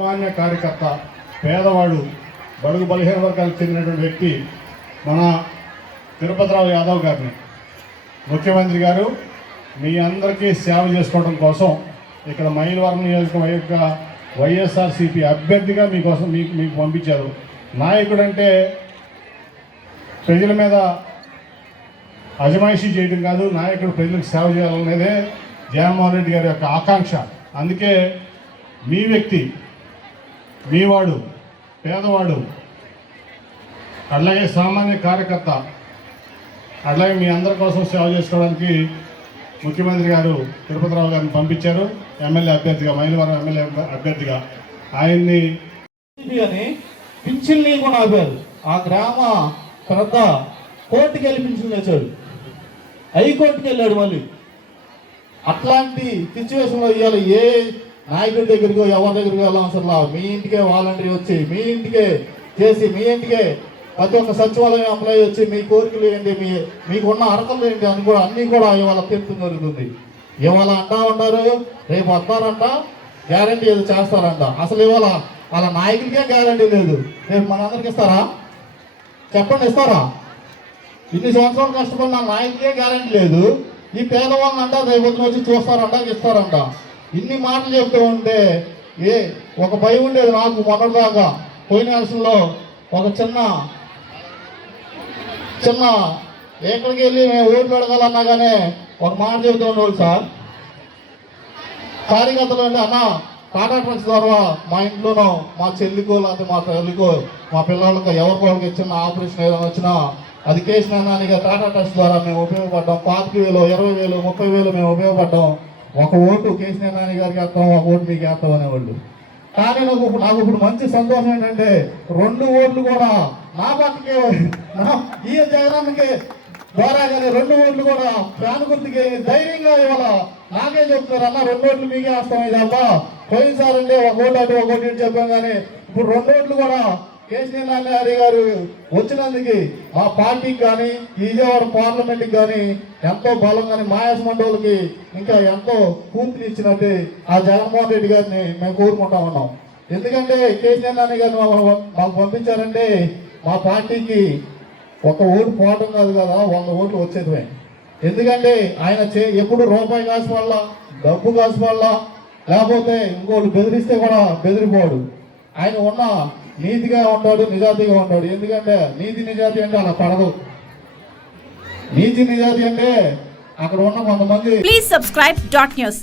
సామాన్య కార్యకర్త, పేదవాడు, బడుగు బలహీన వర్గాలకు చెందినటువంటి వ్యక్తి మన తిరుపతిరావు యాదవ్ గారిని ముఖ్యమంత్రి గారు మీ అందరికీ సేవ చేసుకోవడం కోసం ఇక్కడ మైలవరం నియోజకవర్గ వైఎస్ఆర్సీపీ అభ్యర్థిగా మీకోసం మీకు పంపించారు. నాయకుడు అంటే ప్రజల మీద అజమాయిషీ చేయడం కాదు, నాయకుడు ప్రజలకు సేవ చేయాలనేదే జగన్మోహన్ రెడ్డి గారి యొక్క ఆకాంక్ష. అందుకే మీ వ్యక్తి, మీవాడు, పేదవాడు, అట్లాగే సామాన్య కార్యకర్త, అట్లాగే మీ అందరి కోసం సేవ చేసుకోవడానికి ముఖ్యమంత్రి గారు తిరుపతిరావు గారిని పంపించారు ఎమ్మెల్యే అభ్యర్థిగా, మైలవరం ఎమ్మెల్యే అభ్యర్థిగా. ఆయన్ని పింఛన్ని కూడా ఆపారు. ఆ గ్రామ పెద్ద కోర్టుకి వెళ్ళి పింఛన్ తెచ్చాడు, హైకోర్టుకి వెళ్ళాడు. మళ్ళీ అట్లాంటి సిచ్యువేషన్లో ఇవాళ ఏ నాయకుడి దగ్గరికి ఎవరి దగ్గరికి వెళ్ళాం అసలు మీ ఇంటికే వాలంటీర్ వచ్చి మీ ఇంటికే చేసి మీ ఇంటికే ప్రతి ఒక్క సచివాలయం ఎంప్లాయీ వచ్చి మీ కోరికలు ఏంటి, మీకున్న అర్హతలు ఏంటి అని కూడా అన్నీ కూడా ఇవాళ తీర్చడం జరుగుతుంది. ఇవాళ అంటా ఉన్నారు రేపు వస్తారంట, గ్యారంటీ ఏదో చేస్తారంట. అసలు ఇవాళ వాళ్ళ నాయకుడికే గ్యారంటీ లేదు. రేపు మనందరికి ఇస్తారా? చెప్పండి, ఇస్తారా? ఇన్ని సంవత్సరాలు కష్టపడిన నాయకుడికే గ్యారంటీ లేదు. ఈ పేదవాళ్ళని అంట రేపు వచ్చి చూస్తారంట, ఇస్తారంట. ఇన్ని మాటలు చెప్తూ ఉంటే ఒక భయం ఉండేది నాకు. మొన్నటిదాకా పోయిన ఎలక్షన్లో ఒక చిన్న ఎక్కడికి వెళ్ళి మేము ఓట్లు అడగాలన్నా కానీ ఒక మాట చెబుతూ ఉండేవాళ్ళు సార్. కార్యకర్తలు అంటే అన్న టాటా ట్రక్స్ ద్వారా మా ఇంట్లోనో మా చెల్లికో లేకపోతే మా తల్లికో మా పిల్లలకో ఎవరికోళ్ళకి ఇచ్చిన ఆపరేషన్ ఏదైనా వచ్చినా అది కేసినానికి టాటా ట్రక్స్ ద్వారా మేము ఉపయోగపడ్డాం. 25,000, 20,000, 30,000 మేము ఉపయోగపడ్డాం. ఒక ఓటు కేసీఆర్ నాని గారికి వేస్తాం, ఒక ఓటు మీకు వేస్తాం అనేవాళ్ళు. కానీ నాకు ఇప్పుడు మంచి సంతోషం ఏంటంటే 2 ఓట్లు కూడా నా పక్కకే ఈ జగనానికి ద్వారా కానీ 2 ఓట్లు కూడా ఫ్యాన్ గుర్తుకి ధైర్యంగా ఇవాళ నాకే చెప్తారు అన్న 2 ఓట్లు మీకే వేస్తాం. ఇది అబ్బా పోయినసారి అంటే ఒక ఓటు అటు ఒక ఓటు చెప్పాం. కానీ ఇప్పుడు 2 ఓట్లు కూడా కేసీఆర్ నాని గారు వచ్చినందుకు మా పార్టీకి కానీ విజయవాడ పార్లమెంట్కి కానీ ఎంతో బలం, కానీ మాయాస్ మండలికి ఇంకా ఎంతో పూర్తినిచ్చినట్టు ఆ జగన్మోహన్ రెడ్డి గారిని మేము కోరుకుంటా ఉన్నాం. ఎందుకంటే కేసీఆర్ నాని గారిని మాకు పంపించారంటే మా పార్టీకి ఒక ఓటు పోవడం కాదు కదా, 100 ఓట్లు వచ్చేదివే. ఎందుకంటే ఆయన ఎప్పుడు రూపాయి కాసుకోవాలా, డబ్బు కాసుకోవాలా, లేకపోతే ఇంకోటి బెదిరిస్తే కూడా బెదిరిపోడు. ఆయన ఉన్న నీతిగా ఉంటాడు, నిజాయితీగా ఉంటాడు. ఎందుకంటే నీతి నిజాయితీ అంటే అలా పడదు. నీతి నిజాయితీ అంటే అక్కడ ఉన్న కొంతమంది. Please subscribe .news